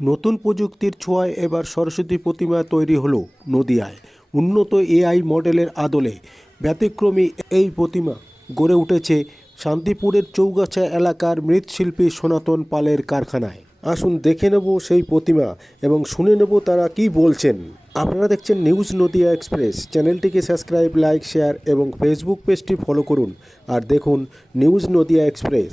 নতুন প্রযুক্তির ছোঁয়ায় এবার সরস্বতী প্রতিমা তৈরি হলো নদিয়ায়। উন্নত এআই মডেলের আদলে ব্যতিক্রমী এই প্রতিমা গড়ে উঠেছে শান্তিপুরের চৌগাছা এলাকার মৃৎশিল্পী সনাতন পালের কারখানায়। আসুন দেখে নেব সেই প্রতিমা এবং শুনে নেব তারা কি বলছেন। আপনারা দেখছেন নিউজ নদিয়া এক্সপ্রেস। চ্যানেলটিকে সাবস্ক্রাইব, লাইক, শেয়ার এবং ফেসবুক পেজটি ফলো করুন। আর দেখুন নিউজ নদিয়া এক্সপ্রেস।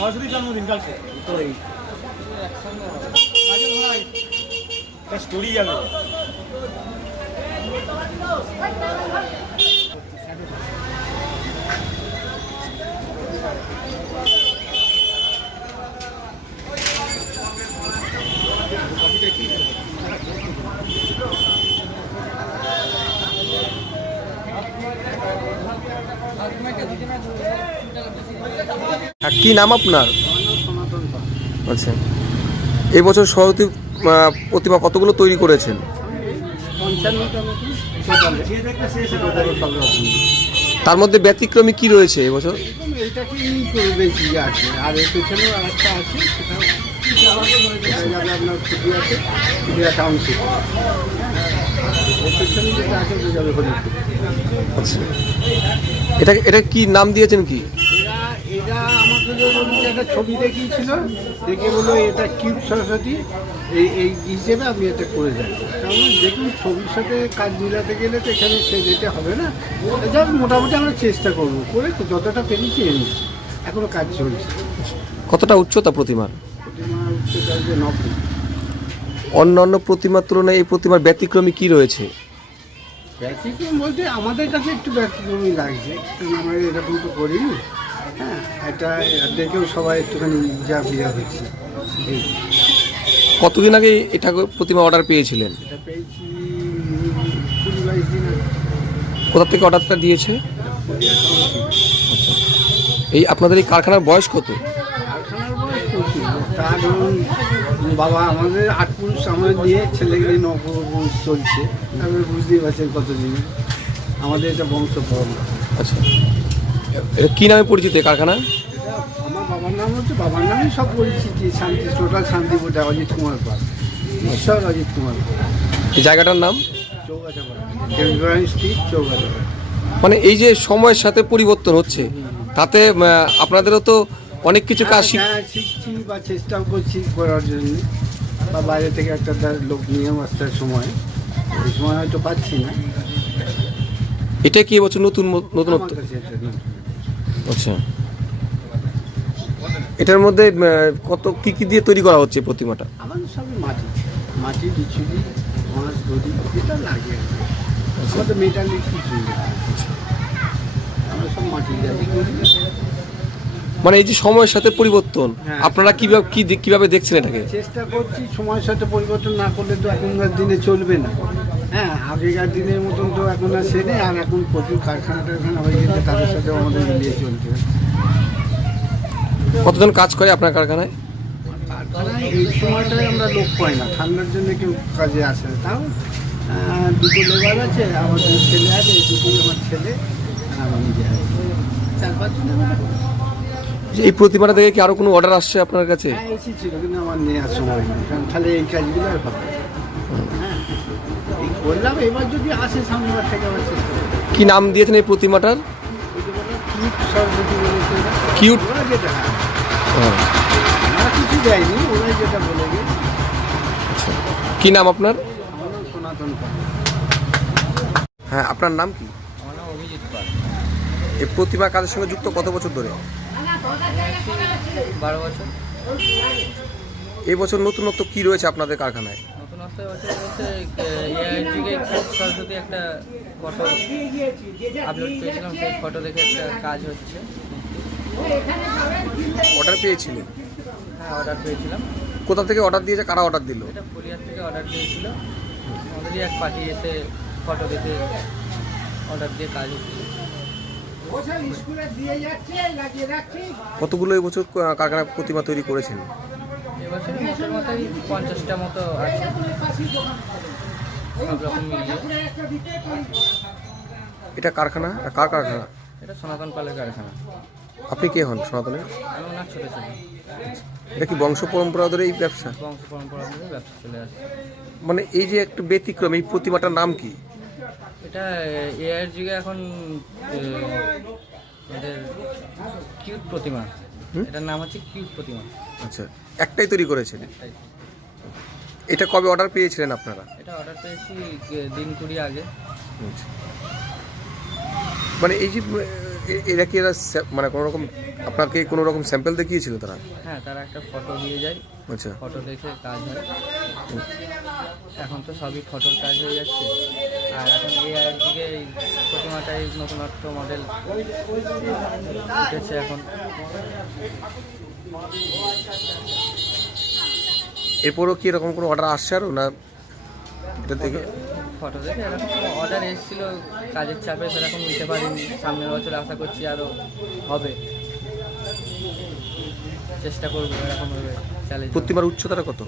সরস্বতী জন্মদিন কালকে তো এই কাজল ভাই স্টোরি যাবে আর কি নাম আপনার? আচ্ছা। এই বছর সরস্বতী প্রতিমা কতগুলো তৈরি করেছেন? তার মধ্যে ব্যতিক্রমী কি রয়েছে এবছর আচ্ছা। এটা এটা কি নাম দিয়েছেন কি? আমাকে একটা ছবি দেখিয়েছিল। দেখে বলল এটা কিউব সরস্বতী। এই এই হিসেবে আমি এটা করে যাই কারণ দেখুন ছবির সাথে কাজ মিলাতে গেলে তো এখানে সে যেতে হবে না। যাক মোটামুটি আমরা চেষ্টা করব। করে যতটা পেরেছি এনেছি এখনও কাজ চলছে। কতটা উচ্চতা প্রতিমার? প্রতিমা উচ্চতা যে নব্বই। অন্য অন্য প্রতিমার তুলনায় এই প্রতিমার ব্যতিক্রমী কি রয়েছে? ব্যতিক্রম বলতে আমাদের কাছে একটু ব্যতিক্রমী লাগছে। আমরা এরকম তো করিনি। হ্যাঁ এটা দেখেও সবাই একটুখানি যা বিয়া হয়েছে। কতদিন আগে এটা প্রতিমা অর্ডার পেয়েছিলেন? এটা পেয়েছি কুড়ি বাইশ দিন আগে। কোথা থেকে অর্ডারটা দিয়েছে? আচ্ছা। এই আপনাদের এই কারখানার বয়স কত? কারখানার বয়স প্রচুর তা ধরুন বাবা আমাদের আট পুরুষ আমাদের নিয়ে ছেলেগুলি নবপুরুষ চলছে। তারপরে বুঝতেই পারছেন কতদিন। আমাদের এটা বংশ পরম্পরা আচ্ছা। এটা কি নামে পরিচিত এই কারখানা? আমার বাবার নাম হচ্ছে বাবার নামই সব পরিচিতি শান্তি টোটাল শান্তিপুরটা অজিত কুমার পাল। ঈশ্বর অজিত কুমার পাল। এই জায়গাটার নাম? মানে এই যে সময়ের সাথে পরিবর্তন হচ্ছে তাতে আপনাদেরও তো অনেক কিছু কাজ হ্যাঁ শিখছি বা চেষ্টাও করছি করার জন্য। বা বাইরে থেকে একটা লোক নিয়ে আসার সময়। ওই সময় হয়তো পাচ্ছি না। এটা কি এবছর নতুন নতুন। আচ্ছা। এটার মধ্যে কত কি কি দিয়ে তৈরি করা হচ্ছে প্রতিমাটা? আমাদের সবই মাটি। মাটি বিচুলি মাছ দড়ি এটা লাগে আমাদের মেটালিক কিছু আমরা সব মাটি যাবি মানে এই যে সময়ের সাথে পরিবর্তন হ্যাঁ। আপনারা কীভাবে কি কীভাবে দেখছেন এটাকে? চেষ্টা করছি সময়ের সাথে পরিবর্তন না করলে তো এখনকার দিনে চলবে না। হ্যাঁ আগেকার দিনের মতন তো এখন আর সে নেই আর এখন প্রচুর কারখানা টারখানা হয়ে গেছে তাদের সাথে আমাদের মিলিয়ে চলতে কতজন কাজ করে আপনার কারখানায়? কারখানায় এই সময়টায় আমরা লোক পাই না ঠান্ডার জন্য কেউ কাজে আসে না। তাও দুটো লেবার আছে আমার দুই ছেলে আছে দুটোই আমার ছেলে আর আমি নিজে চার পাঁচজন যে এই প্রতিমাটা দেখে কি আরও কোনো অর্ডার আসছে আপনার কাছে? হ্যাঁ এসেছিল কিন্তু আমার নেওয়ার সময় নেই কারণ তাহলে এই কাজগুলো আর। হ্যাঁ করলাম এবার যদি আসে সামনেবার থেকে আমার চেষ্টা করব। কি নাম দিয়েছেন এই প্রতিমাটার? বললাম কিউট সরস্বতী বলেছে কিউট? ওরা যেটা হ্যাঁ। আমরা কিছু যাইনি ওরাই যেটা বলে গে কি নাম আপনার? আমার নাম সনাতন পাল। হ্যাঁ আপনার নাম কি? আমার নাম অভিজিৎ পাল। এই প্রতিমা কাজের সঙ্গে যুক্ত কত বছর ধরে? বারো বছর। এই বছর নতুনত্ব কি রয়েছে আপনাদের কারখানায়? অবস্থায় বছর হচ্ছে এআই খুব সরস্বতী একটা ফটো আপলোড করেছিলাম সেই ফটো দেখে একটা কাজ হচ্ছে। অর্ডার পেয়েছিলেন হ্যাঁ অর্ডার পেয়েছিলাম। কোথা থেকে অর্ডার দিয়েছে? কারা অর্ডার দিল? এটা কোরিয়ার থেকে অর্ডার দিয়েছিল। আমাদেরই এক পার্টি এসে ফটো দেখে অর্ডার দিয়ে কাজ হচ্ছে। কতগুলো এই বছর কারখানায় প্রতিমা তৈরি করেছেন? এবছর মোটের মতোই পঞ্চাশটা মতো আছে। সব রকম মিলিয়ে। এটা কারখানা? কার কারখানা? এটা সনাতন পালের কারখানা। আপনি কে হন সনাতনের? আমি ওনার ছোটো ছেলে। এটা কি বংশ পরম্পরা ধরে এই ব্যবসা? বংশ পরম্পরা ধরে ব্যবসা চলে আসছে। মানে এই যে একটু ব্যতিক্রম এই প্রতিমাটার নাম কি? এটা এআইয়ের যুগে এখন আহ, এদের কিউট প্রতিমা? এটার নাম হচ্ছে কিউট প্রতিমা। আচ্ছা। একটাই তৈরি করেছেন? এটা কবে অর্ডার পেয়েছিলেন আপনারা? এটা অর্ডার পেয়েছি দিন কুড়ি আগে। আচ্ছা। মানে এই যে এরা কি এরা মানে কোনো রকম আপনাকে কোনো রকম স্যাম্পল দেখিয়েছিল তারা? হ্যাঁ তারা একটা ফটো দিয়ে যায়। আচ্ছা। ফটো দেখে কাজ হয়। এখন তো সবই ফটোর কাজ হয়ে যাচ্ছে। আর এখন এই প্রতিমাটাই নতুনত্ব মডেল উঠেছে এখন। এরপরও কি এরকম কোনো অর্ডার আসছে আরও না এটা দেখে? ফটো দেখে এরকম অর্ডার এসেছিল কাজের চাপে সেরকম নিতে পারিনি। সামনের বছর আশা করছি আরও হবে। চেষ্টা করব এরকমভাবে চ্যালেঞ্জ প্রতিমার উচ্চতাটা কত?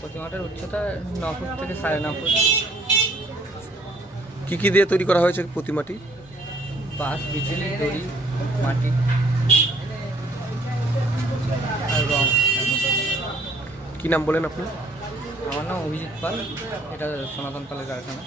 প্রতিমাটার উচ্চতা ন ফুট থেকে সাড়ে ন ফুট। কী কী দিয়ে তৈরি করা হয়েছে প্রতিমাটি? বাঁশ বিজলি দড়ি মাটি আর রং কি নাম বলেন আপনি? আমার নাম অভিজিৎ পাল এটা সনাতন পালের কারখানা।